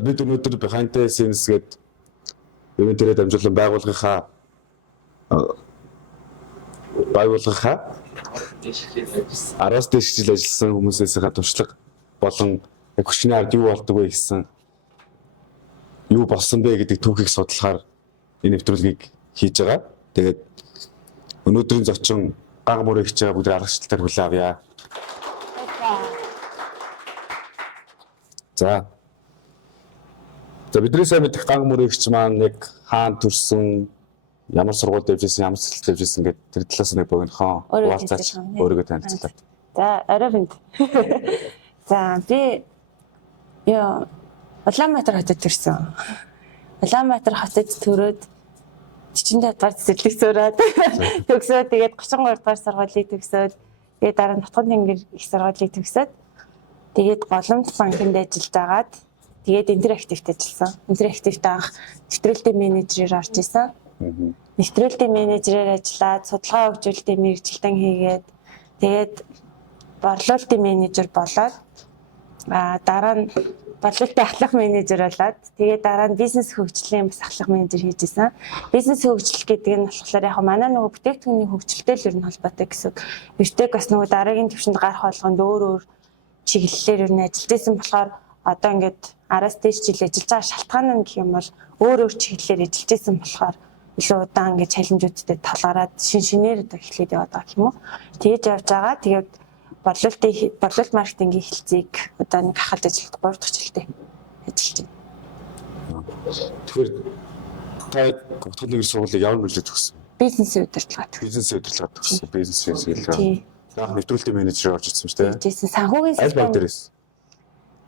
Бид өнөөдөр behind the scenes гээд ивэнтэрээ дамжуулан байгууллагынхаа араас дээш жил ажилласан хүмүүсээс туршлага болон хүчний ард юу болдог вэ гэсэн юу болсон бэ гэдэг түүхийг судлахаар энэ нэвтрүүлгийг хийж байгаа. Тэгээд өнөөдрийн зочин ган мөрөө хийж байгаа бүгд аргачлалтаар хүлээн авъя. За бидний сайн мэдих ган мөрөгч маань яг хаана төрсөн, ямар сургууль дэвжсэн, ямар цэцлэл дэвжсэн гэдэг тэр талаас нэг богинохон хуваалцаач өөрийгөө танилцуулаад. За орой бинд. За би Улаанбаатар хотод төрсөн. Улаанбаатар хотод төрөөд 47 дугаар цэцэрлэг зураад төгсөөд тэгээд 33 дугаар сургуулийг төгсөөд тэгээд дараа нь Нутгын тэнгэр их сургуулийг төгсөөд тэгээд Голомт банкнд ажиллаж агаад тэгээд интерактивт ажилласан. Интерактивт анх нэвтрүүлгийн менежерээр орж исэн. Нэвтрүүлгийн менежерээр ажиллаад судалгаа хөгжүүлэлтийн мэргэжилтэн хийгээд тэгээд борлуулалтын менежер болоод дараа нь борлуулалтын ахлах менежер болоод тэгээд дараа нь бизнес хөгжлийн бас ахлах менежер хийж исэн. Бизнес хөгжил гэдэг нь болохоор яг манай нөгөө бүтээгдэхүүний хөгжилтэй л ер нь холбоотой гэсэн. Бивтэк бас нөгөө дараагийн төвшөнд гарах болгонд өөр чиглэлээр ер нь ажиллаж исэн болохоор одоо ингээд араас дээш жил ажиллаж байгаа шалтгаан нь гэх юм бол өөр чиглэлээр ажиллаж исэн болохоор илүү удаан ингээд чаленжуудтай толгороод шинээр одоо эхлээд яваад байгаа юм уу. Тэгэж явж байгаа. Тэгээд борлуулалт маркетингийн хэлцийг одоо нэг хахад ажилт 3 дахь жилдээ ажиллаж байна. Тэгэхээр та Нутгын тэнгэр сургуулийг ямар мөрөж төгссөн? Бизнесийн удирдлагад. Бизнесийн удирдлагад төгссөн. Бизнесийн удирдлага. Яах нэвтрүүлэлтийн менежер орж ирсэн шүү дээ. Жийсэн санхүүгийн систем дээрээс.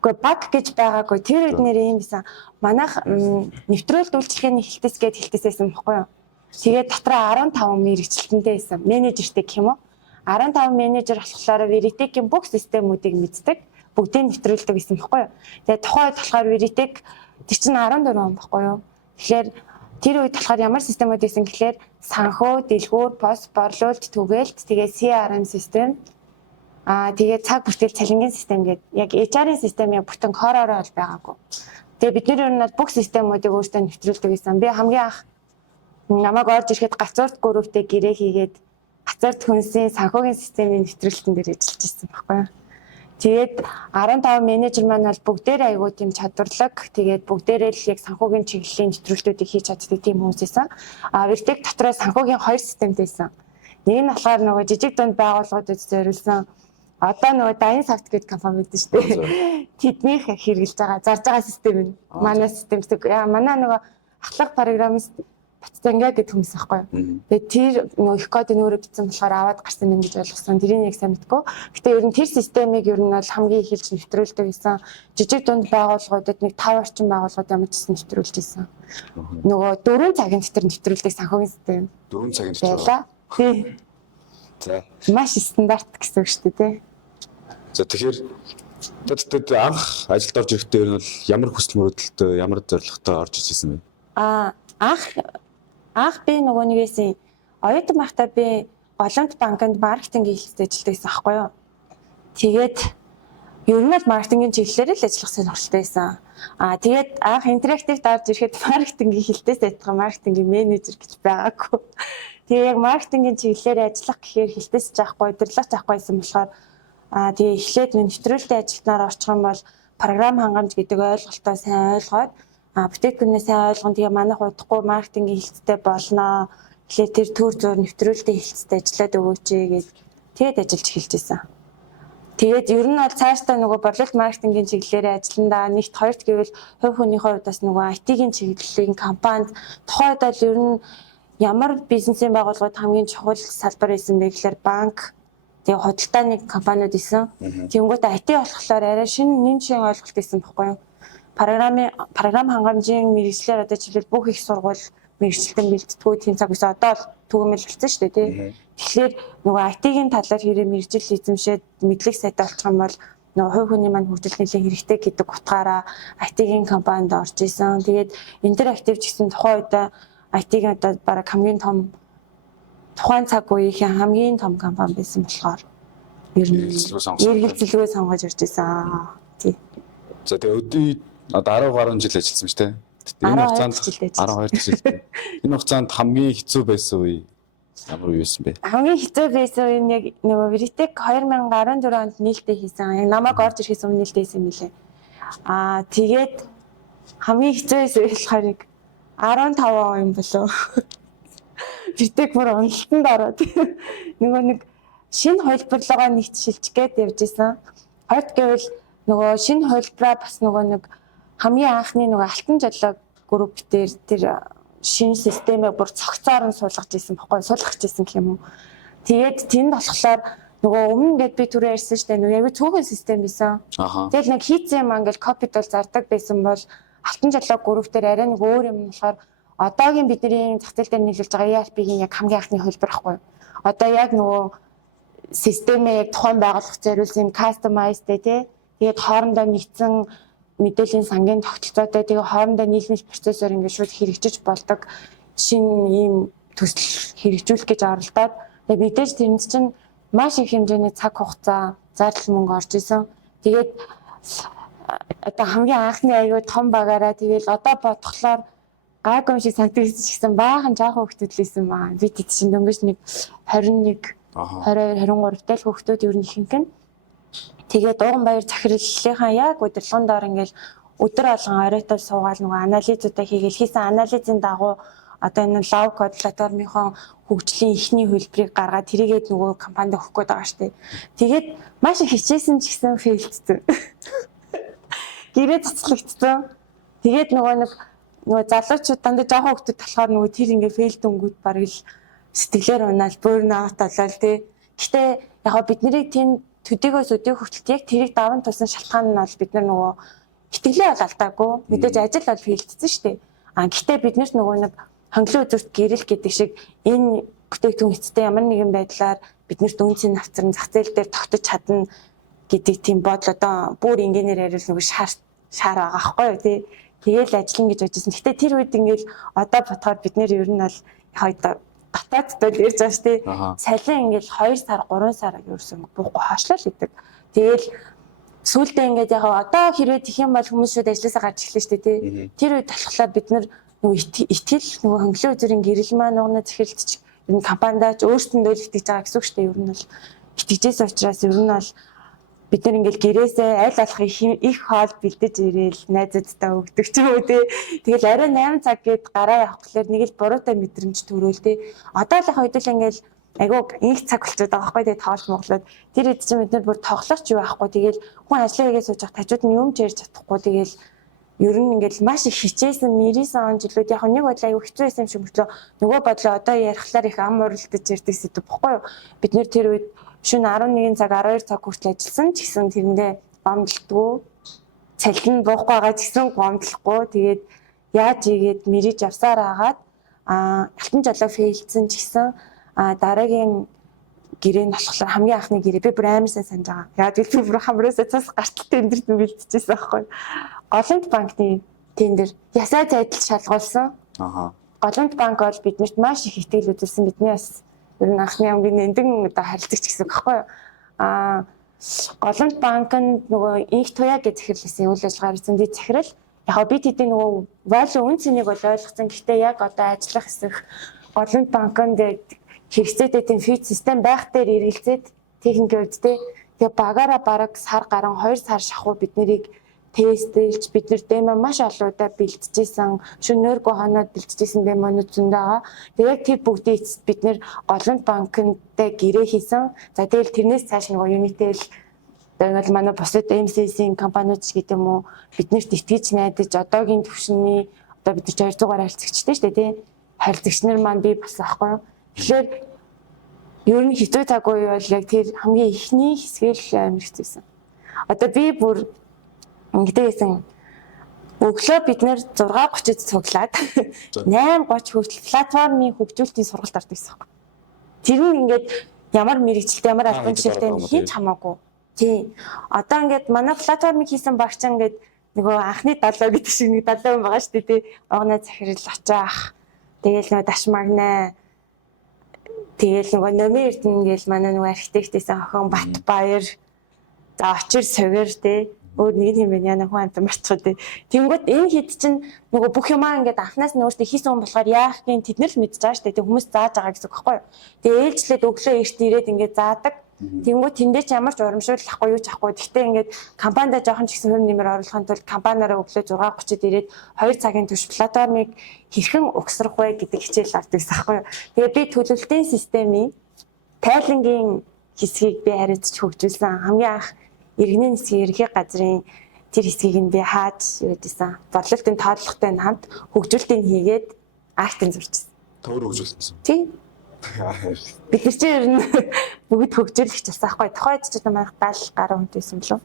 Гэхдээ баг гэж байгаагүй тэр үед нэр юм байсан. Манайх нэвтрүүлэлт үйлчлэгээний хэлтэс гээд хэлтэсээсэн баггүй юу. Тэгээд дотроо 15 мэрэгчлэнтэй байсан. Менежертэй гэх юм уу? 15 менежер болохоор Veritech-ийн бүх системүүдийг мэддэг. Бүгдийг нэвтрүүлдэг гэсэн баггүй юу. Тэгээд тухайн үед болохоор Veritech тэр чинь 14 он баггүй юу. Тэгэхээр тэр үед болохоор ямар системүүд байсан гэхээр санхүү, дэлгүүр, пост, борлуулалт, түгээлт, тэгээд CRM систем, тэгээд цаг бүртгэл цалингийн систем гэдэг яг HR-ийн систем яг бүтэн core-ороо бол байгаагүй. Тэгээд бид нар ер нь бүх системүүдийг өөрсдөө нэвтрүүлдэг гэсэн. Би хамгийн анх намайг орж ирэхэд гацуурт гүрүүвтэй гэрээ хийгээд гацуурт хүнсийн санхүүгийн системийн нэвтрүүлэлтэн дээр ажиллаж ирсэн байхгүй юу. Тэгээд 15 менежер маань бол бүгдээрээ айгүй тийм чадварлаг. Тэгээд бүгдээрээ л яг санхүүгийн чиглэлийн нэвтрүүлэлтүүдийг хийж чаддаг тийм хүмүүс байсан. Veritech дотроо санхүүгийн 2 системтэй байсан. Нэг нь болохоор нөгөө жижиг дунд байгууллагуудад зориулсан одоо нөгөө Dine Soft гэдэг компани байдаг шүү дээ. Тэднийх хэрэгжилж байгаа зарж байгаа систем нь манай систем гэдэг. Манай нөгөө ахлах программист Батцангаа гэдэг хүмүүс аахгүй юу. Тэгээд тэр нөгөө их кодыг өөрөө бичсэн болохоор аваад гарсан юм гэж ойлгосон. Тэрийг яг сайн мэдгүй. Гэтэ ер нь тэр системийг ер нь бол хамгийн ихэлж нэвтрүүлдэг гэсэн. Жижиг дунд байгууллагуудад нэг 5 орчим байгууллагууд ямар ч гэсэн нэвтрүүлж ирсэн. Нөгөө 4 цагийн дотор нэвтрүүлдэг санхүүгийн систем. 4 цагийн дотор. Тийм. За. Маш стандарт гэсэн үг шүү дээ, тий. За тэгэхээр тэд анх ажилд орж ирэхдээ ер нь бол ямар хүсэл мөрөөдөлтөй, ямар зорилготой орж ирсэн бэ? Анх би нөгөө нэгээс оюутан байхдаа би Голомт банкнд маркетингийн хэлцээд ажиллаж байсан аахгүй юу. Тэгээд ер нь бол маркетингийн чиглэлээр л ажиллах сонирхолтой байсан. Тэгээд анх интерактивт орж ирэхэд маркетингийн хэлтээс адилхан маркетингийн менежер гэж байгаагүй. Тэгээд яг маркетингийн чиглэлээр ажиллах гэхээр хэлтээс жаахгүй, удирдлагч авахгүйсэн болохоор тэгээд эхлээд нэвтрүүлэлтийн ажилтнаар орчих юм бол програм хангамж гэдэг ойлголтоо сайн ойлгоод бүтээгдэхүүнээ сайн ойлгон тэгээ манайх удахгүй маркетингийн хэлцтэй болноо. Тэгэхээр тэр төр зур нэвтрүүлэлтийн хэлцтэй ажиллаад өгөөч гэж тэгээд ажиллаж эхэлж байсан. Тэгээд ер нь бол цаашдаа нөгөө борлуулалт маркетингийн чиглэлээр ажилландаа нэгт хоёрт гэвэл хувь хүний хувьд бас нөгөө IT-ийн чиглэлийн компанид тухайд бол ер нь ямар бизнесийн байгууллагууд хамгийн чухал салбар байсан бэ гэхээр банк, тэгээ худалдааны компаниуд исэн. Тэнгүүд IT болохоор арай нэн шин ойлголт исэн баггүй юу? Програм хангамжийн мэргэжлэр одоо жишээл бүх их сургууль мэргэжилтэн бэлтгэдэг тийм цаг байсан. Одоо бол түгээмэл болсон шүү дээ, тий. Тэгэхээр нөгөө IT-ийн талаар хэрэг мэргэжил эзэмшээд мэдлэг сайтай болчих юм бол нөгөө хувь хүний маань хөгжил нэлээд хэрэгтэй гэдэг утгаараа IT-ийн компанид орж исэн. Тэгээд интерактив ч гэсэн тухайн үед IT-ийн одоо бараг хамгийн том тухайн цаг үеийн хамгийн том компани байсан болохоор ер нь эргэлзэлгүй сонгож ирж исэн. Тий. За тэгээд Одоо 10 гаруй жил ажилласан шүү дээ. Энэ 12 жил. Энэ хугацаанд хамгийн хэцүү байсан үе ямар үе байсан бэ? Хамгийн хэцүү байсан үе яг нөгөө Бритек 2014 онд нээлттэй хийсэн. Яг намайг орж ирэхээс өмнө нээлттэй хийсэн юм лээ. Тэгээд хамгийн хэцүү байсан болохоор 15 он болов. Бритек бүр уналтанд ороод нөгөө нэг шинэ хувилбарлогоо нэгтшилж гээд явж исэн. Хоёрт гэвэл нөгөө шинэ хувилбараа бас нөгөө нэг хамгийн анхны нөгөө алтан жолоо групп дээр тэр шинэ системээ бүр цогцоор нь суулгаж исэн баггүй суулгах гэсэн гэх юм уу. Тэгээд тэнд болохоор нөгөө өмнө ингээд би түрүү ярьсан шүү дээ нөгөө яг цөөхөн систем байсан. Тэгэл нэг хийцэн юм англ копид бол зардаг байсан бол алтан жолоо групп дээр арай нэг өөр юм болохоор одоогийн бидний зах зээл дээр нийлүүлж байгаа ERP-ийн яг хамгийн анхны хувилбар байхгүй. Одоо яг нөгөө системээ яг тухайн байгууллага зориулсан customized тий. Тэгээд хоорондоо нэгдсэн мэдээллийн сангийн тогтолцоотой тэгээ хоорондоо нийлмэл процессор ингээд шууд хэрэгжиж болдог шинэ ийм төсөл хэрэгжүүлэх гэж оролдоод тэгээ мэдээж тэрнээс чинь маш их хэмжээний цаг хугацаа зардал мөнгө орж исэн. Тэгээд одоо хамгийн анхны аягүй том багаараа тэгээд одоо бодглохлоор гайгүй шиг санагдсан ч гэсэн баахан жоохон хөвгтүүд л исэн маа. Би тэд чинь дөнгөж нэг 21 22 23 тай л хөвгтүүд ер нь ихэнх нь тэгээд Дууганбаяр захирлынхаа яг удирдлагын доор ингээл өдөр болгон оройтол суугаад нөгөө анализуудаа хийгээл хийсэн анализын дагуу одоо энэ лав код платформынхон хөгжлийн эхний хөлбрийг гаргаад тэрийгээд нөгөө компанид өгөх гээд байгаа штеп. Тэгээд маш их хичээсэн ч гэсэн фейлдсэн. Гэрээ цэцлэгдсэн. Тэгээд нөгөө залуучууд дандаа жоохон хөвгтөд болохоор нөгөө тэр ингээ фейлдэнгүүд бараг л сэтгэлээр унаал burnout болол тий. Гэтэ яг бид нарыг тийм төдийгөөс өдөө хүртэл яг тэрийг даван тулсан шалтгаан нь бол бид нар нөгөө итгэлээ бол алдаагүй. Мэдээж ажил бол фейлдсэн шүү дээ. Гэтэ бид нарт нөгөө нэг хонглон үзүүрт гэрэл гэдэг шиг энэ бүтээгдэхүүн эцтэй ямар нэгэн байдлаар биднэрт үнцийн навцран зах зээл дээр тогтож чадна гэдэг тийм бодол одоо бүр инженеэр ярил нөгөө шаар байгаа байхгүй юу тий. Тэгээл ажиллана гэж бодчихсон. Гэтэ тэр үед ингээл одоо бодохоор бид нэр ер нь бол яг бататтай л ярьж байгаа шүү дээ. Салин ингээл 2 сар 3 сар ерөөсөн буухгүй хаашлал идэг. Тэгээл сүүлдээ ингээд яг одоо хэрвээ тэх юм бол хүмүүс шууд ажилласаа гарч эхлэв шүү дээ тий. Тэр үед болохоор бид нар нөгөө итгэл нөгөө хонглон үзүүрийн гэрэл маань нугнаа захиралдч ер нь компанидаач өөрсдөндөө л итгэж байгаа гэсэн үг шүү дээ. Ер нь бол итгэжээс учраас ер нь бол бид нар ингээл гэрээсээ аль болох их хоол бэлдэж ирээл найзуудтай өгдөг ч юм уу тий. Тэгэл арай 8 цаг гээд гараа явах гэхээр нэг л буруутай мэдрэмж төрөөл тий. Одоо л яг хэдүүл ингээл айгуу их цаг болчиход байгаа байхгүй тий тоолж Монголод. Тэр хэд чинь бид нар бүр тоглох ч юу байхгүй. Тэгэл хүн ажиллаа хийгээд сууж байгаа тажууд нь юм ч ярьж чадахгүй. Тэгэл ер нь ингээл маш их хичээсэн 99 он жилүүд яг нэг бодлоо айгуу хэцүү байсан юм шиг мөртлөө нөгөө бодлоо одоо ярихлаар их ам уралдаж ярьдаг сэдв баггүй юу. Бид нэр тэр үед шөнө 11 цаг 12 цаг хүртэл ажилласан ч гэсэн тэрэндээ гомдлтгүй цалин буухгүй байгаа ч гэсэн гомдлохгүй тэгээд яаж игээд мэрэж авсаар агаад алтан жолоо фейлдсэн ч гэсэн дараагийн гэрээ нь болохоор хамгийн анхны гэрээ би бүр амар сайн санаж байгаа. Яг л би бүр хамраасаа цас гартал тендерт бэлдчихсэн байхгүй. Голомт банкны тендер ясаа зайдал шалгуулсан. Голомт банк бол биднэрт маш их итгэл үзүүлсэн. Бидний бас ер нь анхны хамгийн нэмдэн одоо харилцагч гэсэн байхгүй юу. Голомт банк нь нөгөө инх туяа гэж захирлсан үйл ажиллагаар хийсэн ди захирал. Яг би тэдний нөгөө value үн цэнийг бол ойлгосон. Гэхдээ яг одоо ажиллах хэсэг голомт банкнд хэрэгцээтэй тийм фич систем байх дээр эргэлзээд техникийн үед тэгээ багаараа бараг сар гарan 2 сар шахуу бид нарыг тестэлж бид нар демо маш олон удаа бэлтжижсэн шөнөөргөө хоноод бэлтжижсэн демонууд зөндөө байгаа. Тэгээ яг тэр бүгдийг бид нар голомт банкнтай гэрээ хийсэн. За тэгэл тэрнээс цааш нөгөө Unitel тэгэл манай бусад MCC-ийн компаниуд ч гэдэг юм уу биднэрт итгэж найдаж одоогийн түвшний одоо бид нар 200 гаруй харилцагчтай шүү дээ тий. Харилцагч нар маань бий болсон аахгүй юу. Тэгэхээр ер нь хэцүү цаг үе бол яг тэр хамгийн ихний хэсгээл амар хэцүүсэн. Одоо би бүр ингэдэгсэн өглөө бид нэр 6:30-д цуглаад 8:30 хүртэл платформын хөгжүүлэлтийн сургалт ордог гэсэн юм. Тэр нь ингээд ямар мэрэгчлээ ямар албан тушаалтай хин ч хамаагүй. Тий. Одоо ингээд манай платформыг хийсэн багч ингээд нөгөө анхны далаа гэдэг шиг нэг далаа юм байгаа шүү дээ тий. Огноо захирал очаах. Тэгээл нөгөө дашмагнаа. Тэгээл нөгөө номын эрдэнэ гээл манай нөгөө архитектээс охин Батбаяр. За очир сувэр тий. Өөр нэг юм байна яна хүн амт марцгаа тий. Тэнгүүд энэ хэд чинь нөгөө бүх юмаа ингээд анханаас нь өөртөө хийсэн хүн болохоор яах гин тэд нар л мэдж байгаа шүү дээ. Тэг хүмүүс зааж байгаа гэсэн үг байхгүй юу. Тэгээ ээлжлээд өглөө эрт ирээд ингээд заадаг. Тэнгүүд тэндээ ч ямар ч урамшуул ахгүй юу ч ахгүй. Гэхдээ ингээд компанидаа жоохон ч гэсэн хувь нэмэр оруулахын тулд компаниараа өглөө 6:30-д ирээд 2 цагийн турш платформыг хэрхэн угсрах вэ гэдэг хичээл авдаг гэсэн байхгүй юу. Тэгээ би төлөвлөлтийн системийн тайлангийн хэсгийг би хариуцж хөгжүүлсэн. Хамгийн анх иргэний засгийн ерөнхий газрын тэр хэсгийг нь би хааж юу гэдээсэн. Борлуулалтын тооллоготой хамт хөгжүүлэлтийг хийгээд актыг зурчихсан. Төр хөгжүүлсэн. Тийм. Бид нар чинь ер нь бүгд хөгжүүлэгч байсан байхгүй. Тухайд ч манайх 70 гаруй хүн байсан билүү?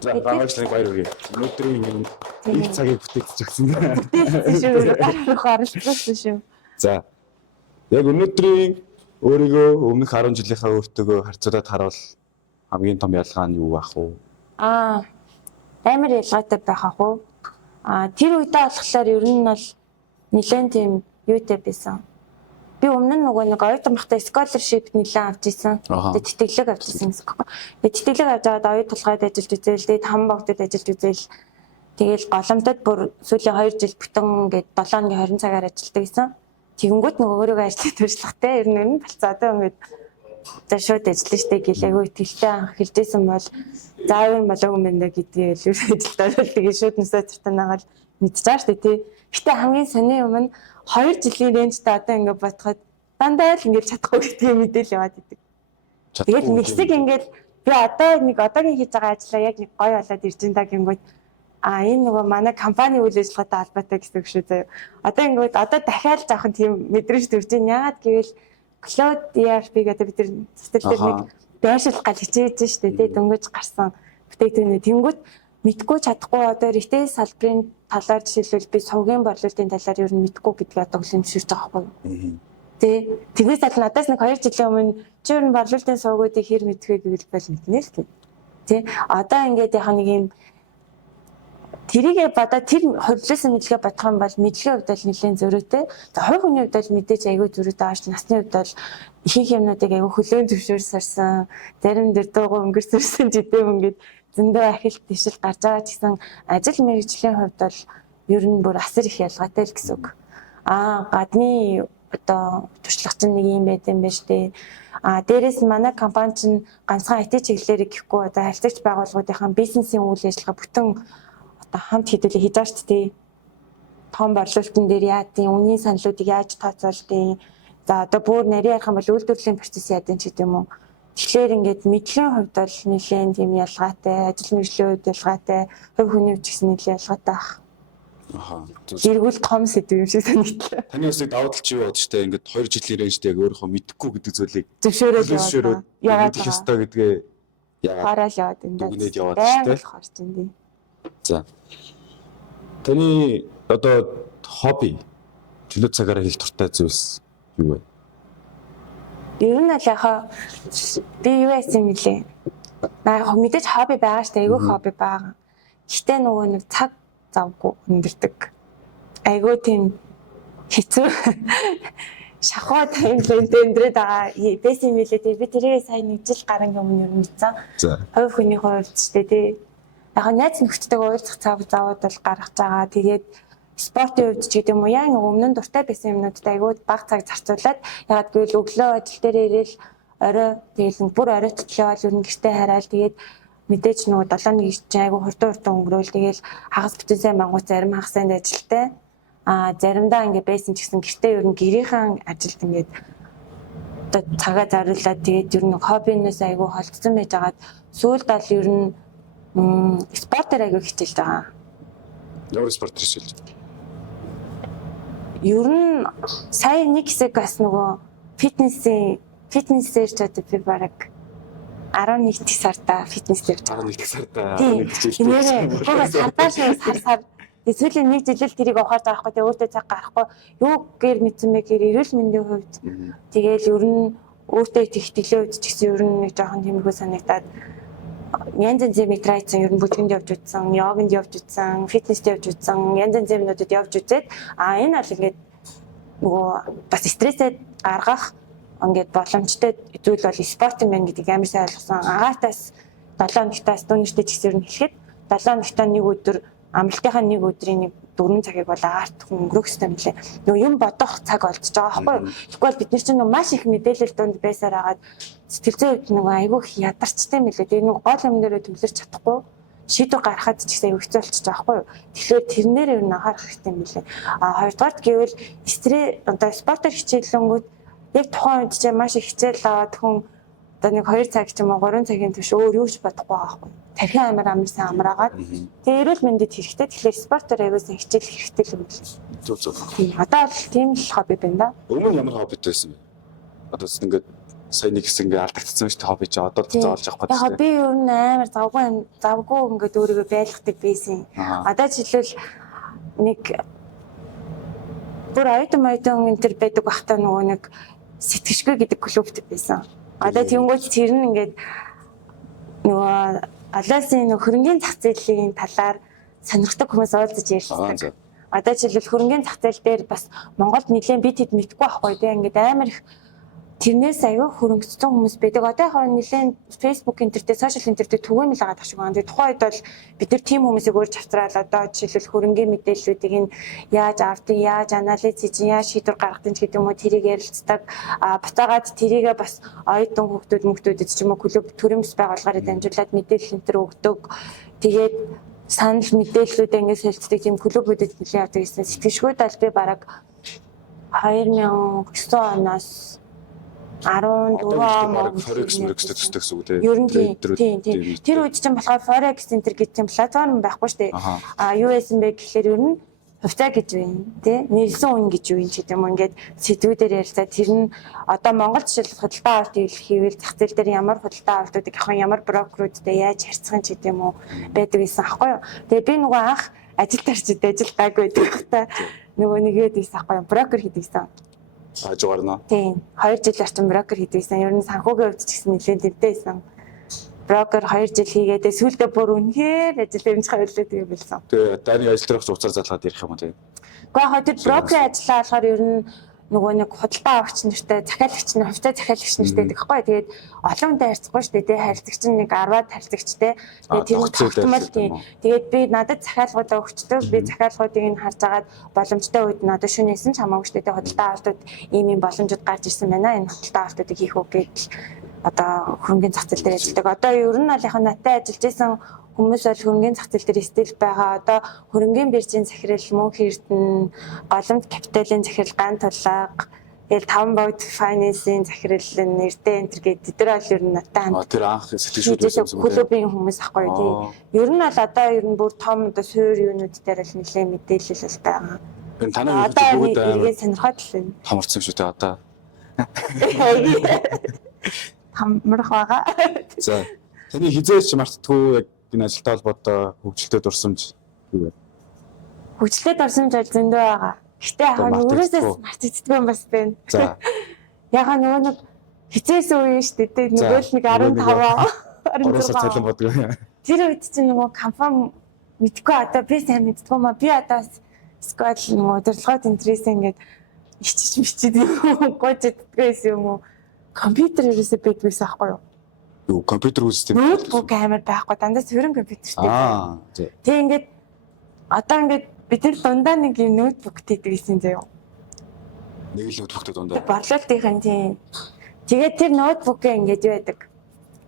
За байгаачлалыг баяр хүргэе. Өнөөдрийн энэ их цагийг бүтээгдчихсэн. Шүү. Гарах оролцсон шүү. За. Яг өнөөдрийн өөрийгөө өмнөх 10 жилийнхаа өөртөөгөө харьцуулаад харуул хамгийн том ялгаа нь юу байх вэ? Амар ялгаатай байх ах уу? Тэр үедээ болохоор ер нь бол нэлээд тийм юутай байсан. Би өмнө нь нөгөө нэг оюутан байхдаа scholarship нэлээд авч ирсэн. Тэгээд тэтгэлэг авч ирсэн гэсэн үг байна. Тэгээд тэтгэлэг авч аваад оюут толгойд ажиллаж үзээл, тэгээд хам богдод ажиллаж үзээл. Тэгээд голомтод бүр сүүлийн 2 жил бүтэн ингээд 7 өдрийн 20 цагаар ажилладаг гэсэн. Тэгэнгүүт нөгөө өөрийгөө ажлыг туршлагатай ер нь болцоо одоо ингээд за шууд ажиллаж штэ гэлээгүй итгэлтэй анх хэлжсэн бол заавар болоогүй юм даа гэдгийг л ажилдаа л тэгээд шууд нүсээ цартанагаал мэдчихэж штэ тий. Гэтэ хамгийн сони юм нь 2 жилийн рейнжтэй одоо ингээд бодоход дандаа л ингээд чадахгүй гэдгийг мэдээл яваад идэг. Тэгээд нэг хэсэг ингээд би одоо нэг одоогийн хийж байгаа ажлаа яг нэг гоё болоод ирж энэ гингүүд энэ нөгөө манай компани үйл ажиллагаатай холбоотой гэсэн үг шүү заяа. Одоо ингээд одоо дахиад жоохон тийм мэдрэмж төрж ийн яагаад гэвэл Cloud ERP гэдэг бид нар цэцэрлэг нэг байршуулах гал хичээж штэ тий дөнгөж гарсан бүтээгдэхүүн тэнгүүд мэдгүй чадахгүй одоо retail салбарын талаар жишээлбэл би сувгийн борлуулалтын талаар ер нь мэдгүй гэдгийг одоо хүлэмжшүүлж байгаа байхгүй. Тий тэгээс л надаас нэг 2 жилийн өмнө чи ер нь борлуулалтын сувгуудыг хэр мэдвэ гэвэл бол мэднэ л тий. Одоо ингээд яг нэг юм тэрийгээ бодоод тэр хувьлуулсан мэдлэгээ бодох юм бол мэдлэгийн хувьд бол нэлээд зөрүүтэй. За хувь хүний хувьд бол мэдээж айгүй зөрүүтэй ааш насны хувьд бол ихэнх юмнуудыг айгүй хөлөөн зөвшөөрсөн, зарим дээр дуугүй өнгөрсөн жидээ ингээд зөндөө ахилт дэвшил гарч байгаа ч гэсэн ажил мэргэжлийн хувьд бол ер нь бүр асар их ялгаатай л гэсэн үг. Гадны одоо туршлагач нэг юм байт юм байна штэ. Дээрээс манай компани чинь ганцхан IT чиглэлээр гэхгүй одоо харьцагч байгууллагуудынхаа бизнесийн үйл ажиллагаа бүтэн хамт хэдүүлээ хийж байгаа шүү дээ. Том борлуулалтын дээр яадын үнийн саналуудыг яаж тооцоолдیں۔ За одоо бүр нарийн ярих юм бол үйлдвэрлэлийн процесс яадын ч гэдэм юм. Тэгэхээр ингээд мэдлэгийн хувьд бол нэлээд тийм ялгаатай, ажил мэргэжлийн хувьд ялгаатай, хувь хүний хувьд ч гэсэн нэлээд ялгаатай баг. Эргүүл том сэдв юм шиг санагдлаа. Таны бас давуу тал чи юу бодож штэ ингээд 2 жилийн рейнжтэй өөрийнхөө мэдхгүй гэдэг зүйлийг зөвшөөрөөд яваад их ёстой гэдгээ хараал яваад энэ дүгнээд яваад штэ. Харж энэ. За. Таны одоо хобби чөлөө цагаараа хийх дуртай зүйлс юу вэ? Ер нь л яхаа би юу яасан мөлий. Яг мэдээж хобби байгаа штэ айгүй хобби байгаа. Гэхдээ нөгөө нэг цаг завгүй өндөрдөг. Айгүй тийм хэцүү шахуу таймлэнтэй өндрөд байгаа. Бэсэн мөлий би тэрийг сайн нэг жил гарангийн өмнө ер нь мэдсэн. Хувь хүний хувьд штэ тий. Яг найз нөхдөдөө уулзах цаг завууд бол гаргаж байгаа. Тэгээд спортын хувьд ч гэдэг юм уу яа нэг өмнө нь дуртай байсан юмнуудад айгүй бага цаг зарцуулаад ягаад гэвэл өглөө ажил дээр ирээл орой тэгэл бүр орой төтлөөл ер нь гэртээ хараад тэгээд мэдээж нөгөө 7-1 чинь айгүй хурдан өнгөрөөл тэгэл хагас бүтэнсээ мангууд зарим хагасанд ажилтай заримдаа ингэ байсан ч гэсэн гэртээ ер нь гэрийнхэн ажилд ингээд одоо цагаа заруулаад тэгээд ер нь хоббинээс айгүй холдсон байж байгаад сүүлд бол ер нь спортоор айгүй хичээлж байгаа. Ямар спорт хичээлж байгаа? Ер нь сая нэг хэсэг бас нөгөө фитнесээр ч одоо би бараг 11 сарда фитнесээр явж байгаа. 11 сарда 11 хичээлтэй. Нэрээ сардаа сар сүүлийн нэг жилэл тэрийг ухаарж байгаа хгүй өөртөө цаг гарахгүй юу гэр мэдсэн бэ гэр эрүүл мэндийн хувьд тэгээл ер нь өөртөө ихтгэлийн хувьд ч гэсэн ер нь нэг жоохон тэмэрхүү санагдаад янз янзын медитацийн ер нь бүтгэнд явж үзсэн, йоганд явж үзсэн, фитнест явж үзсэн, янз янзын юмнуудад явж үзээд энэ бол ингээд нөгөө бас стрессээ гаргах ингээд боломжтой зүйл бол спорт юм байна гэдгийг амар сайн ойлгосон. Агартаас 7 өнөртөөс дүүнэртэй ч гэсэн ер нь хэлэхэд 7 хоногт нэг өдөр амралтынхаа нэг өдрийн нэг 4 цагийг бол агаарт өнгөрөх хэрэгтэй мөлий. Нөгөө юм бодох цаг олдож байгаа байхгүй юу? Тэгвэл бид нар чинь нөгөө маш их мэдээлэл донд байсаар агаад сэтгэл зүйн хувьд нөгөө айгүй их ядарчтай мөлий. Тэгээ нөгөө гол юм дээрээ төвлөрч чадахгүй шийдвэр гаргахад ч гэсэн аюу хэцүү болчихж байгаа байхгүй юу? Тэгэхээр тэрнээр ер нь анхаарах хэрэгтэй мөлий. Хоёрдугаарт гэвэл одоо спортоор хичээллэнгүүд яг тухайн үед чинь маш их хичээл аваад хүн одоо нэг 2 цаг ч юм уу 3 цагийн турш өөр юу ч бодохгүй байгаа байхгүй. Тархин амарсан амраагаад тэгээ эрүүл мэндэд хэрэгтэй. Тэгэхээр спортоор аюулсан хичээл хэрэгтэй юм байна. Зөв. Одоо бол тийм л хобби байна да. Өмнө ямар хоббитэй байсан бэ? Одоо ингээд сайн нэг хэсэг ингээд алдагдсан шүү дээ хобби чи одоо л заалж авах гэдэг. Яг би ер нь амар завгүй ингээд өөрийгөө байлгадаг байсан. Одоо жишээлбэл нэг бүр оюутан энэ төр байдаг бахта нөгөө нэг сэтгэшгүй гэдэг клубт байсан. Одоо тэнгуүч тэр нь ингээд нөгөө галаасын нөгөө хөрөнгөний зах зээлийн талаар сонирхдаг хүмүүс уулзаж ярьдаг. Одоо жишээлбэл хөрөнгөний зах зээл дээр бас Монголд нэлээд бид хэд мэдгүй байхгүй тийм ингээд амар их тэрнээс аюу хөрөнгөцсөн хүмүүс байдаг. Одоо яг нэлээд Facebook интернет, сошиал интернет түгээмэл байгаа шиг байна. Тэгээ тухайн үед бол бид нар тийм хүмүүсийг өөрч авчраад одоо жишээлбэл хөрөнгөний мэдээллүүдийг нь яаж авдаг, яаж анализ хийж, яаж шийдвэр гаргадаг ч гэдэг юм уу тэрийг ярилцдаг. Буцаагаад тэрийгээ бас оюутан хүмүүсүүдэд ч юм уу клуб төрөмс байгууллагаараа дамжуулаад мэдээлэл энэ өгдөг. Тэгээд санал мэдээллүүдээ ингээд солилцдог тийм клубүүдэд нэлээд авдаг гэсэн. Сэтгэшгүйд аль би бараг 2009 оноос 14 Forex төстэй гэсэн үг тийм. Ер нь тийм. Тэр үед чинь болохоор Forex Center гэдэг платформ байхгүй шүү дээ. USMB гэхэлэр ер нь хувьцаа гэж байна тий. Нэрсэн үн гэж юу юм ч гэдэг юм. Ингээд сэдвүүдээр ярилцаа тэр нь одоо Монгол жишээл худалдаа авалт хийвэл зах зээл дээр ямар худалдаа авалтуудыг авах ямар брокеруудтай яаж харьцах ч гэдэг юм уу байдаг гэсэн аахгүй юу. Тэгээ би нөгөө анх ажил тарчид ажил гайгүй байдаг та нөгөө нэгээд байсан аахгүй юу. Брокер хийдэгсэн. Ажгарна. Тийм. 2 жил орчим брокер хийдэгсэн. Ер нь санхүүгийн хувьд ч гэсэн нэлээд дэвтэйсэн. Брокер 2 жил хийгээдээ сүүлдээ бүр үнэхээр ажил дэмжих хавьлаа тэгээ билсэн. Тэгээ дайны ажил дээр уцаар залгаад ирэх юм уу тийм. Гэхдээ яг тэр брокерийн ажиллаа болохоор ер нь нөгөө нэг худалдаа авагч нартай, захиалагч нар, хувьцаа захиалагч нартай гэдэг байхгүй. Тэгээд олон хүнтэй харьцахгүй шүү дээ. Харилцагч нь нэг 10-аад харьцагчтэй. Тэгээд тэр нь тогтмол тийм. Тэгээд би надад захиалгуудаа өгчдөг. Би захиалгуудыг нь харж агаад боломжтой үед нь одоо шөнөөсөн ч хамаагүй шүү дээ. Худалдаа авалтууд ийм боломжууд гарч ирсэн байна. Энэ худалдаа авалтуудыг хийх үг гэдэл одоо хөрөнгөний зах зээл дээр ажилладаг. Одоо ер нь бол яг надтай ажиллаж исэн хүмүүс бол хөрөнгөний зах зээл дээр стил байгаа. Одоо хөрөнгөний биржийн захирал, мөнх эрдэнэ, голомт капиталын захирал, ган тулаг, тэгэл 5 богд файнансийн захирал, нэрдэ энтер гэдэг тэд нар бол ер нь надтай хамт. Тэр анх сэтгэлшүүд байсан юм. Клубын хүмүүс ахгүй тий. Ер нь бол одоо ер нь бүр том одоо суур юунууд дээр л нэлээд мэдээлэл л байгаа. Энэ танай бүгд иргэн сонирхоод л байна. Томорсон шүү дээ одоо. Хамрах байгаа. За. Таны хизээч мартдаггүй яг энэ ажилтай холбоотой хөгжилтэй дурсамж юу вэ? Хөгжилтэй дурсамж бол зөндөө байгаа. Гэтэ яг өөрөөсөө мартагддаггүй юм бас байна. За. Яг нөгөө нэг хизээс үе шүү дээ. Нөгөө л нэг 15 16 цалин бодгоо. Тэр үед чинь нөгөө компани мэдгүй одоо би сайн мэддэггүй маа. Би одоо сквад нөгөө төрөлхөд интерес ингээд ичиж мичиж юм гож иддгээс юм уу? Компьютер ерөөсөө байдгүйсэн аахгүй юу? Юу компьютер үздэг. Ноутбук амар байхгүй дандаа цэвэрэн компьютертэй. Тэг ингээд одоо ингээд бид нар дундаа нэг юм ноутбук хийдэгсэн заяа. Нэг л ноутбуктэй дундаа. Борлуулалтын тийм. Тэгээд тэр ноутбукээ ингээд юу байдаг?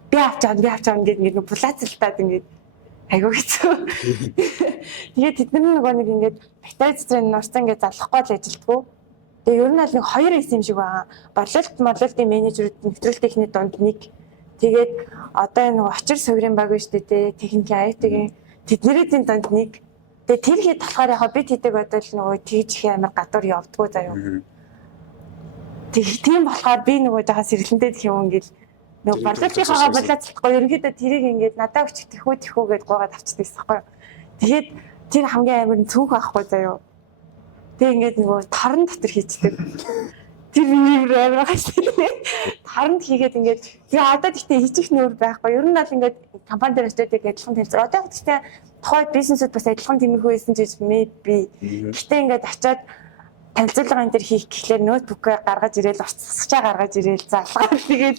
Би авчаа ингээд булаацалтаад ингээд айгуу хэцүү. Тэгээд тэд нар нэг ингээд батарей цэцрийн нурцсан ингээд залахгүй л ажилтгүй. Тэгээ ер нь бол нэг 2 хэсэг юм шиг байгаа. Борлуулалтын менежерүүд нэвтрүүлэх техникийн донд нэг. Тэгээд одоо нэг очир суврын баг биш дээ. Техникийн IT-ийн тэднэрийн донд нэг. Тэгээ тэр хэд болохоор яг бид хийдэг бодвол нөгөө тэгж их амар гадуур явдггүй заяа. Тийм болохоор би нөгөө жоохон сэргэлэнтэй гэх юм ингээл нөгөө борлуулалтынхаа борлуулалтгүй ерөнхийдөө тэрийг ингээд надад өчтөх тэхүү гэдээ гоогаад авчдаг байхгүй. Тэгээд тэр хамгийн амар цүнх байхгүй заяа. Тэг ингээд нөгөө таран дотор хийчихдэг. Тэр юм амар гаштай. Таранд хийгээд ингээд одоо тэгтээ хийчих нөр байхгүй. Ер нь бол ингээд компани дээр очиод адилхан тэмцэр. Одоо тэгтээ тухайд бизнесүүд бас адилхан тэмэрхүү хийсэн ч maybe. Гэтэ ингээд очиод танилцуулга энэ төр хийх гэхлээр ноутбукаа гаргаж ирээл уртсгачаа гаргаж ирээл залгаар тэгээд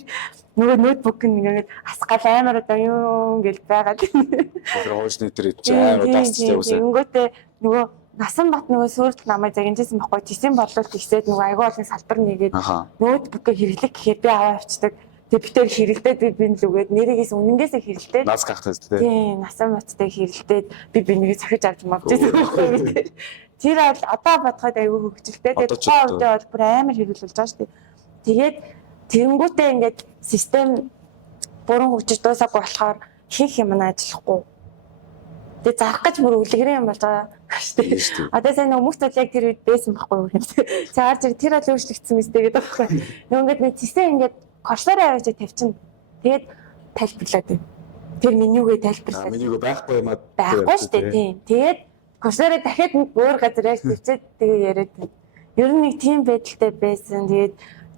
нөгөө ноутбук нь ингээд асгаал амар одоо юу гэж байгаад Тэр хуучны тэр амар дасчихсан үсэ. Тэнгүүтээ нөгөө Насан бат нөгөө сүрд намайг загинжсэн байхгүй тийсэн бодлол тэгсээд нөгөө аягүй олон салбар нэгээд ноутбукаа хэрэглэх гэхээр би аваа авчдаг. Тэгээ битээр хэрэглээд би л үгээд нэрийгээс үнэнгээсээ хэрэглээд Нас гахтаас тий. Тийм насан баттай хэрэглээд би бинийгээ цахиж авч мавчээсэн байхгүй. Тэр бол одоо бодоход аягүй хөвгчлээ. Тэгээ тухайн үедээ бол бүр амар хэрэглүүлж байгаа шүү дээ. Тэгээд тэнгүүтээ ингээд систем бүрэн хөгжиж дуусаагүй болохоор хийх юм ажиллахгүй. Тэгээ зарах гэж бүр үлгэрэн юм болж байгаа шүү дээ. Одоо сайн хүмүүс бол яг тэр үед байсан байхгүй юу юм. Цаар тэр бол өөрчлөгдсөн мэт тэгээд байхгүй. Ингээд нэг систем ингээд корсороо аваад тавьчихна. Тэгээд тайлбарлаад байна. Тэр менюгээ тайлбарлаад. Менюг байхгүй юм аа. Байхгүй шүү дээ тийм. Тэгээд корсороо дахиад нэг өөр газар яаж тавьчихад тэгээ яриад байна. Ер нь нэг тийм байдалтай байсан.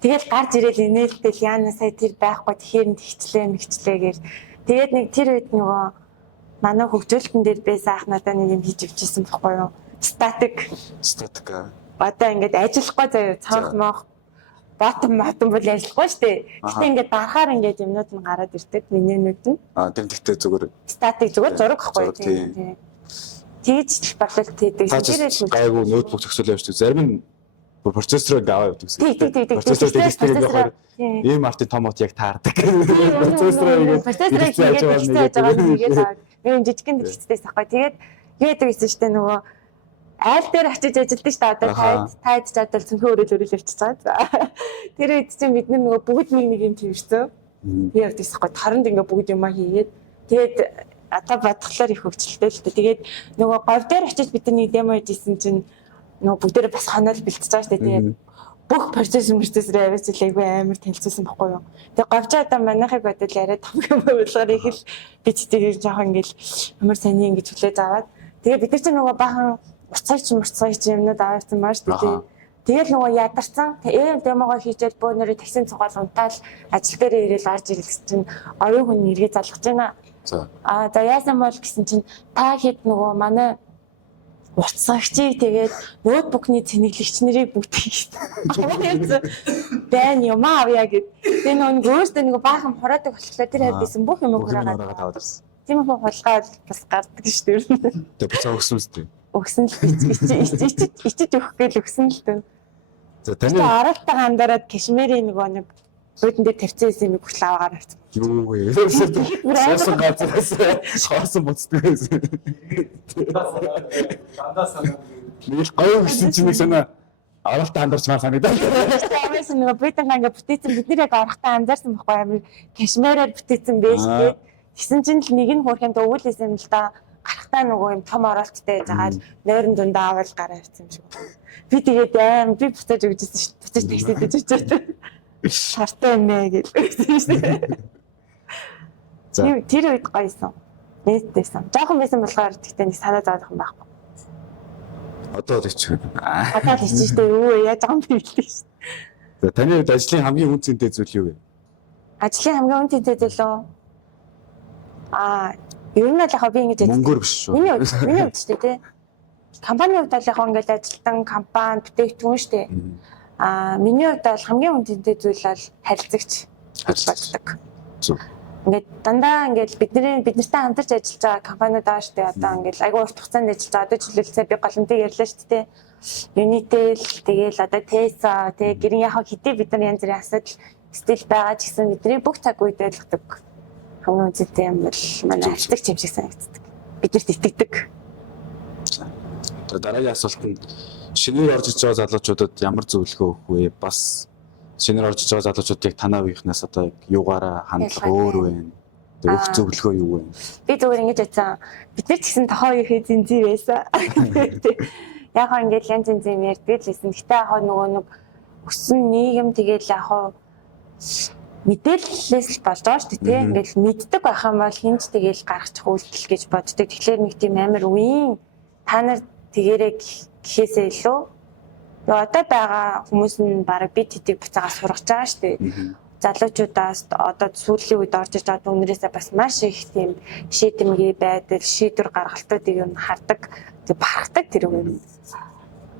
Тэгээд гарч ирээл инээлтэл яана сая тэр байхгүй тэгэхээр нь тэгчлээ гэр. Тэгээд нэг тэр үед нөгөө манай хөгжүүлэлтэн дээр байсан ах надад нэг юм хийж өгчээсэн байхгүй юу? Статик. Одоо ингээд ажиллахгүй заяа цаах моох ботом бол ажиллахгүй шүү дээ. Гэтэ ингээд дарахаар ингээд юмнууд нь гараад ирдэг менюнууд нь. Тэр гэхдээ зүгээр статик зүгээр зураг байхгүй тийм. Тэгж бодлолт хийдэг. Тэр гайгүй ноутбук зөксөл явуулдаг. Зарим нь процессорыг аваа явуулдаг. Тийм. Процессор ийм артын томот яг таардаг. Процессорыг хийж байгаа юм жижигхэн дэлгэцтэй сахгүй. Тэгээд гэсэн чинь нөгөө айл дээр очиж ажилладаг шүү дээ. Одоо тайд чадвал цөнхөө өрөөл явчихж байгаа. Тэр үед чинь бид нөгөө бүгд нэг юм чивэрсэн. Би явдаг сахгүй. Таранд ингээ бүгд юмаа хийгээд тэгээд одоо бодглохлоор их хөвчлөлтэй л дээ. Тэгээд нөгөө говь дээр очиж бид нэг демо хийжсэн чинь нөгөө бүгдээрээ бас хонол бэлтэж байгаа шүү дээ. Тэгээд бүх процессор аваачлаагүй амар танилцуулсан байхгүй юу. Тэгээ говьчаа одоо манайхыг бодвол яриад хамгийн болгоор их л бид тэгээд жоохон ингээл амар сони ингэж хүлээж аваад тэгээ бид нар чинь нөгөө бахан уцаач юмнууд аваасан маш дээ. Тэгэл нөгөө ядарсан демогоо хийжэл бөөнөрөө таксин цугаал унтаал ажил дээр ирээл гарч ирэл чинь оюун хүн эргээ залгаж байна. За яасан бол гэсэн чинь та хэд нөгөө манай уцаагчийг тэгээд ноутбукны цэнэглэгч нарыг бүгдийг байна юм авъя гэд. Тэгээ нөгөө өөртөө нөгөө баахан хураадаг болохоор тэр хайдсан бүх юм хураагаад таваарсан. Тийм их хулгаад бас гардаг шүү дээ. Тэгээ буцаа өгсөн үстэй. Өгсөн л ичиж өгөх гээл өгсөн л дээ. За таны аралтаа хандараад кашмирийн нэг өөдөн дээр тавьчихсан юм хүртэл аваагаар авсан. Юу вэ? Суусан газраас шоосон буцдаг байсан. Дандаа санаа. Нэг гоё гисэн чинь нэг санаа аралтаа андарч маа санагдаад. Тэрээс нэг битэн ганга бүтээсэн бид нэр яг арахтаа анзаарсан байхгүй амир кашмираар бүтээсэн байж тээ. Тэгсэн чинь л нэг нь хөрх юм өвүүлсэн юм л да. Гарахтаа нөгөө юм том оролттой жагаад нойрон дундаа авал гараа ирсэн юм шиг. Би тэгээд аим би буцааж өгчээсэн шүү. Буцааж тэгсэдэж очиад. Шартай юм ээ гэж. Тэр үед гоёсон. Нээдтэйсэн. Жохон байсан болохоор тэгтээ нэг санаа зовох юм байхгүй. Одоо л ичээ. Одоо л ичээ штэ юу яаж байгаа юм бэ гэлээ штэ. За таны хувьд ажлын хамгийн үнцэнтэй зүйл юу вэ? Ажлын хамгийн үнцэнтэй зүйл үү? Ер нь л яг би ингэж мөнгөөр биш шүү. Миний хувьд штэ тий. Компанийн хувьд бол яг ингэж ажилтан компани бүтээгдэхүүн штэ. Миний хувьд бол хамгийн үнцэнтэй зүйл бол харилцагч болдог. Зөв. Ингээд дандаа ингээд биднэртэй хамтарч ажиллаж байгаа компаниуд байгаа шүү дээ. Одоо ингээд айгүй урт хугацаанд ажиллаж байгаа. Одоо жишээлбэл би голомтыг ярьлаа шүү дээ. Unitel тэгээл одоо Tesa тэг гэрэн яг хэдий бид нар янз бүрийн асуудал стил байгаа ч гэсэн бидний бүх цаг үед ойлгодог. Хамгийн үнэтэй юм бол манай харилцагч юм шиг санагддаг. Биднэрт итгэдэг. Дараагийн асуулт нь шинээр орж иж байгаа залуучуудад ямар зөвлөгөө өгөх вэ? Бас шинээр орж иж байгаа залуучууд яг танаа үеийнхнээс одоо юугаараа хандлага өөр вэ? Тэгээ өгөх зөвлөгөө юу вэ? Би зүгээр ингэж бодсон. Бид нар ч гэсэн тохоо ихээ зинзий байсан. Яг хоо ингэж янз янз юм ярьдаг л байсан. Гэтэ яг нөгөө нэг өссөн нийгэм тэгэл яг хоо мэдээлэлээс л болж байгаа шүү дээ. Ингээл мэддэг байх юм бол хинч тэгэл гаргачих үйлдэл гэж боддог. Тэгэхээр нэг тийм амар үеийн та нар тэгэрэг гэхээсээ илүү одоо байгаа хүмүүс нь бараг бид хэдийг буцаага сургаж байгаа шүү дээ. Залуучуудаас одоо сүүлийн үед орж иж байгаа өнөрөөсөө бас маш их тийм шийдэмгий байдал, шийдвэр гаргалтуудыг юм хардаг, тэг барахдаг тэр үг.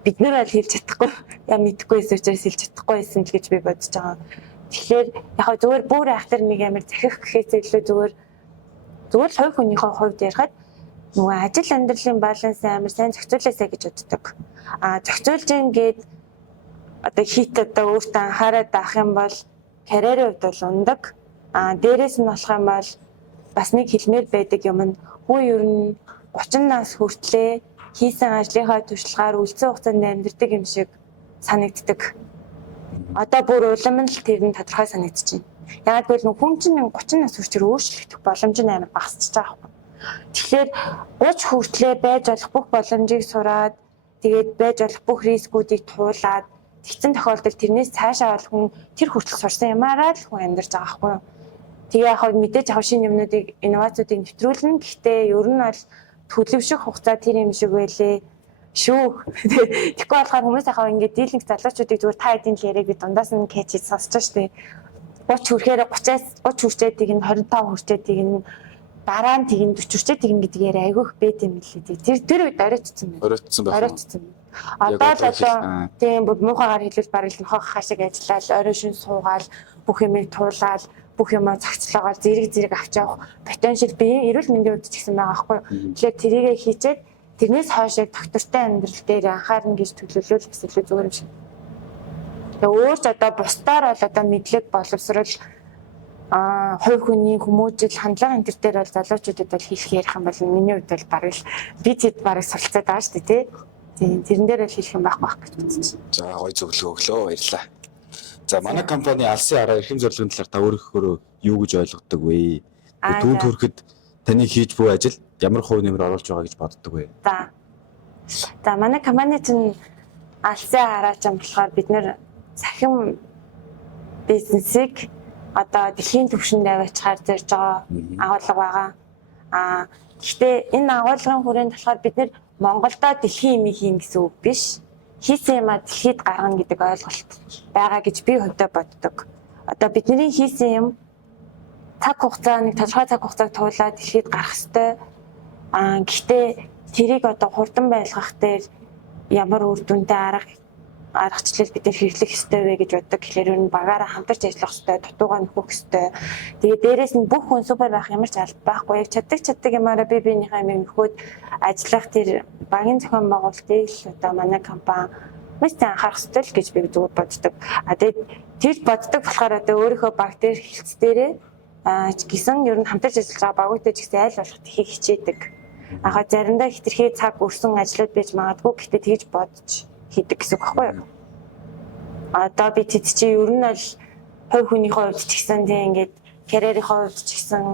бид нар бол хэлж чадахгүй яа мэдэхгүй байсан учраас хэлж чадахгүй байсан л гэж би бодож байгаа. Тэгэхээр яг зүгээр бүр ахтар нэг амар захих гэхээс илүү зүгээр л хувь хүнийхээ хувьд ярихад нөгөө ажил амьдралын баланс амар сайн зохицуулаасаа гэж боддог. Зохицуулж ингээд одоо хит одоо өөртөө анхаарал таах юм бол карьерийн хувьд бол ундаг. Дээрээс нь болох юм бол бас нэг хэлмээр байдаг юм нь хүү ер нь 30 нас хүртлээ хийсэн ажлынхаа туршлагаар үлдсэн хугацаанд амьдрдаг юм шиг санагддаг. Одоо бүр улам нь л тэр нь тодорхой санагдаж байна. Яг гэвэл хүн чинь 30 нас хүрчээр өөрчлөгдөх боломж нь амар багасч байгаа юм. Тэгэхээр 30 хүртлээ байж болох бүх боломжийг сураад тэгээд байж болох бүх рискүүдийг туулаад тэгсэн тохиолдолд тэрнээс цаашаа бол хүн тэр хүртэл сурсан юмараа л хүн амьдарч байгаа байхгүй юу. Тэгээ яг мэдээж авах шинэ юмнуудыг инновацуудыг нэвтрүүлнэ. Гэхдээ ер нь бол төлөвшөх хугацаа тэр юм шиг байлээ шүү. Тэгэхгүй болохоор хүмүүс ахаа ингээд дийлэнх залуучуудыг зүгээр та хэдийн л яриаг би дундаас нь кэч хийж сонсож штэ. 30 хүрэхээр 30 хүрчээд тийг нь 25 хүрчээд тийг нь дараа нь тийг нь 40 хүрчээд тийг нь гэдэг яриа айгүйх бэт юм лээ. Тэр үед оройтсан байна. Оройтсан. Одоо л тийм муухагаар хэлвэл бараг л нохоо хашиг ажиллаад орой шин суугаал бүх юмыг туулаад бүх юмаа цагцлаагаар зэрэг авч явах потенциал бие эрүүл мэндийн хувьд ч гэсэн байгаа байхгүй. Тэгэхээр тэрийгэ хийчээд тэрнээс хойш доктортой амьдрал дээр анхаарна гэж төлөвлөл бас илүү зүгээр юм шиг. Тэгээ өөрч одоо бусдаар бол одоо мэдлэг боловсрол хувь хүний хүмүүжил хандлага энэ төр дээр бол залуучуудад бол хийх ярих юм бол миний хувьд бол бараг л би тэд бараг суралцаад байгаа шүү дээ тий. Тэрэн дээр л хийх юм байх гэж бодчих. За гоё зөвлөгөө өглөө баярлалаа. За манай компани алсын араа эрхэм зорилгын талаар та өөрийнхөө юу гэж ойлгодог вэ? Түүнд хүрэхэд таны хийж буй ажил ямар хувь нэмэр оруулж байгаа гэж боддог вэ? За манай компани чинь алсын араа ч юм болохоор бид нэр цахим бизнесийг одоо дэлхийн түвшинд аваачаар зорж байгаа агуулга байгаа. Гэхдээ энэ агуулгын хүрээнд болохоор бид нэр Монголдо дэлхийн юм хийн гэсэн үг биш. Хийсэн юм дэлхийд гаргана гэдэг ойлголт байгаа гэж би хувьдаа боддог. Одоо бидний хийсэн юм цаг хугацаа нэг тодорхой цаг хугацааг туулаад дэлхийд гарах ёстой. Гэхдээ тэрийг одоо хурдан байлгах дээр ямар үр дүнтэй аргачлал бид хэрэглэх ёстой вэ гэж боддог. Тэгэхээр ер нь багаараа хамтарч ажиллах ёстой, дутуугаа нөхөх ёстой. Тэгээ дээрээс нь бүх хүн супер байх ямар ч алба байхгүй. Яг чаддаг юмараа биенийхээ амийг нөхөд ажиллах тэр багийн зохион байгуулалтыг л одоо манай компани мэт анхаарах ёстой л гэж би зүгээр боддог. Тэгээд тэр боддог болохоор одоо өөрийнхөө баг дээр хэлц дээрээ гисэн ер нь хамтарч ажиллаж байгаа багуудтай ч гэсэн айл болох тхийг хичээдэг. Заримдаа хитрхээ цаг өрсөн ажлууд байж магадгүй гэхдээ тэгж бодож хийдэг гэсэн үг байхгүй юу? Одоо би тэд чи ер нь бол хувь хүнийхээ хувьд ч гэсэн тийм ингээд карьерийнхээ хувьд ч гэсэн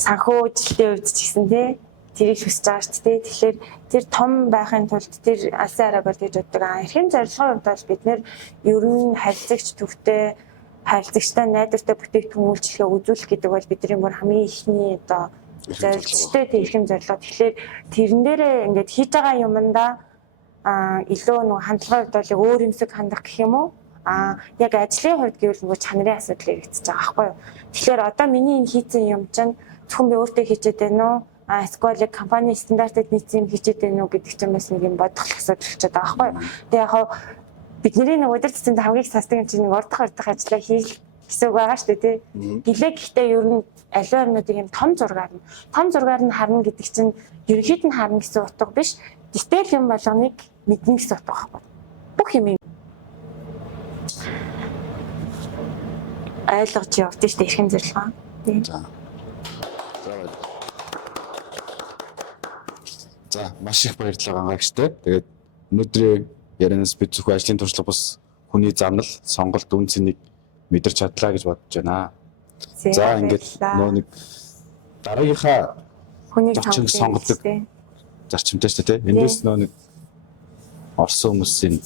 санхүү жилтийн хувьд ч гэсэн тийм тэрийг хүсэж байгаа шүү дээ. Тэгэхээр тэр том байхын тулд тэр алсын араа бол гэж боддог. Эрхэм зорилгын хувьд бол бид нэр ер нь харилцагч төвтэй харилцагчтай найдвартай бүтээгдэхүүн үйлчлэгээ үзүүлэх гэдэг бол бидний бүр хамгийн ихний одоо зорилготой тийм эрхэм зорилго. Тэгэхээр тэрэн дээрээ ингээд хийж байгаа юмдаа илүү нэг хандлагын хувьд бол өөр юмсэг хандах гэх юм уу? Яг ажлын хувьд гэвэл нөгөө чанарын асуудал хэрэгжиж байгаа байхгүй юу? Тэгэхээр одоо миний энэ хийсэн юм чинь зөвхөн би өөртөө хийчихэд байна уу? Эсвэл компани стандартад нийцсэн юм хийчихэд байна уу гэдэг ч юм бас нэг юм бодох асуудал болчиход байгаа байхгүй юу? Тэгээ яг бидний нэг өдөр тутмын хамгийн их сасдаг юм чинь нэг урдах ажлаа хийх гэсэн үг байгаа шүү дээ тий. Гэлээ гэхдээ ер нь аливаа юмнуудыг юм том зургаар нь харна гэдэг чинь ерөнхийд нь харна гэсэн утга биш. Деталь юм болгоныг мэднэ гэсэн утга байхгүй. Бүх юм ойлгож явдсан шүү дээ эрхэм зорилгоо. За маш их баярлалаа гангаагчтай. Тэгээд өнөөдрийн ярианаас бид зөвхөн ажлын туршлага бас хүний замнал, сонголт үн цэнийг мэдэрч чадлаа гэж бодож байна. За ингээд нөө нэг дараагийнхаа хүний сонголдог зарчимтай шүү дээ. Эндээс нөө нэг орсон хүмүүсийн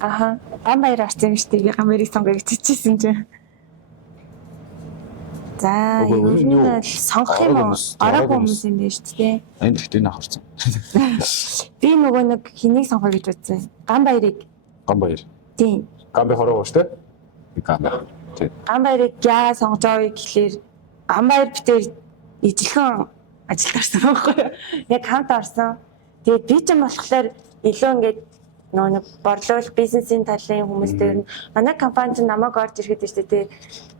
гамбаяр орсон юм шүү дээ. Гамбарыг сонгоё гэж хэлчихсэн чинь. За ер нь сонгох юм уу? Арга хүмүүс юм байна шүү дээ. Энд ихтэй нэ харсан. Би нөгөө нэг хэнийг сонгоё гэж бодсон. Гамбаярыг. Гамбаяр. Тийм. Гамбай хороо шүү дээ. Гамбай. Гамбаярыг яа сонгож авъя гэхлээр гамбаяр битээр ижилхэн ажилд орсон байхгүй юу? Яг хамт орсон. Тэгээд би ч юм болохоор илүү ингээд нэг борлуул бизнесийн талын хүмүүстэй ер нь манай компани ч намайг орж ирэхэд шүү дээ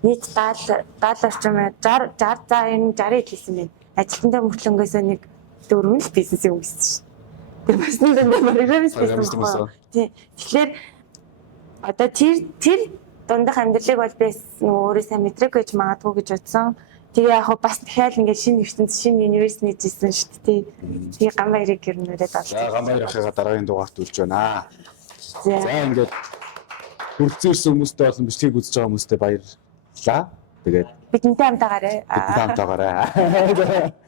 нийт 70 орчим 60 за энэ 60 хэлсэн байна. Ажилтнаа мөртлөнгөөсөө нэг 4 л бизнесийн хүмүүс шүү. Тэр бас нэг программист байсан байна. Тэгэхээр одоо тэр дундах амьдралыг бол би нөгөө өөрөө сайн мэдрэг гэж магадгүй гэж бодсон. Тэгээ яг бас дахиад ингээд шинэ ертөнц шинэ универс нэжсэн шүү дээ. Тэгээ Ганбаярыг гэрнүүрээд авсан. За Ганбаяр ахыгаа дараагийн дугаарт үлж байна. За ингээд хүрцэн ирсэн хүмүүстээ болон бичлэгийг үзэж байгаа хүмүүстээ баярлалаа. Тэгээд бидэнтэй хамтаагаарай. бидэнтэй хамтаагаарай.